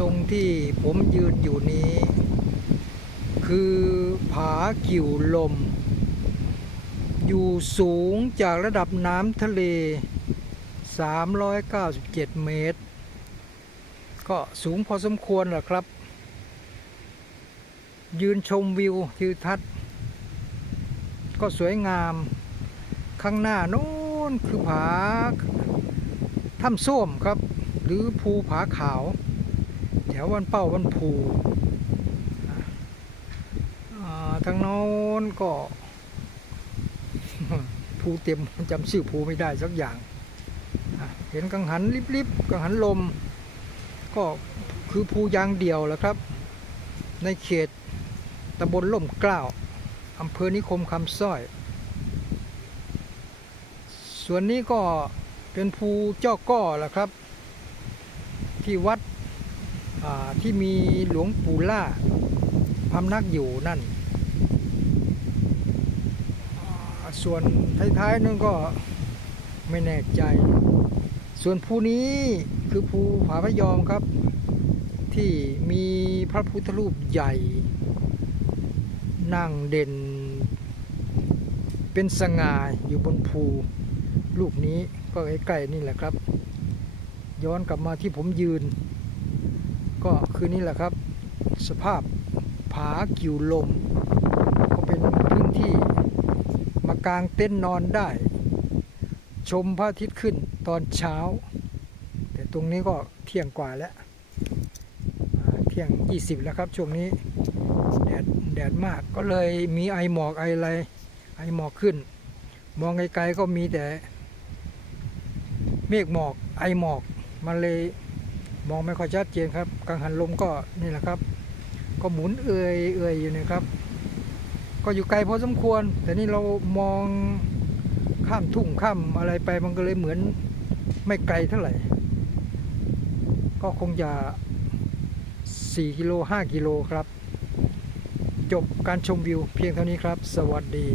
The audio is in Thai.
ตรงที่ผมยืนอยู่นี้ คือผากิ่วลม อยู่สูงจากระดับน้ำทะเล 397 เมตร ก็สูงพอสมควรแหละครับ ยืนชมวิวทิวทัศน์ ก็สวยงาม ข้างหน้าโน้นคือผาถ้ำส้วมครับ หรือภูผาขาว ววันเป้าวันภูทางโน้นก็ภูเต็มจำชื่อภูไม่ได้สักอย่าง เห็นกังหันลิบๆกังหันลม ก็คือภูยางเดียวแหละครับ ในเขตตำบลล่มกล้าวอำเภอนิคมคำสร้อย ส่วนนี้ก็เป็นภูเจ้าก้อแหละครับ ที่วัด ที่มีหลวงปู่ล่าพำนักอยู่นั่น ส่วนท้ายๆนั่นก็ไม่แน่ใจ ส่วนภูนี้คือภูผาพยอมครับ ที่มีพระพุทธรูปใหญ่ นั่งเด่น เป็นสง่าอยู่บนภูลูกนี้ก็ใกล้ๆนี่แหละครับ ย้อนกลับมาที่ผมยืน ก็คือนี่แหละครับ สภาพผากิ่วลม ก็เป็นพื้นที่มากางเต็นนอนได้ ชมพระอาทิตย์ขึ้นตอนเช้า แต่ตรงนี้ก็เที่ยงกว่าแล้วเที่ยง 20 แล้วครับ ช่วงนี้แดดแดดมากก็เลยมีไอหมอกไออะไรไอหมอกขึ้น มองไกลๆก็มีแต่เมฆหมอกไอหมอกมันเลย มองไม่ค่อยชัดเจนครับกังหันลมก็นี่แหละครับ ก็หมุนเอื่อยเอื่อยอยู่นะครับ ก็อยู่ไกลพอสมควร แต่นี่เรามองข้ามทุ่งข้ามอะไรไปมันก็เลยเหมือนไม่ไกลเท่าไหร่ ก็คงจะ4กิโล5กิโลครับ จบการชมวิวเพียงเท่านี้ครับ สวัสดี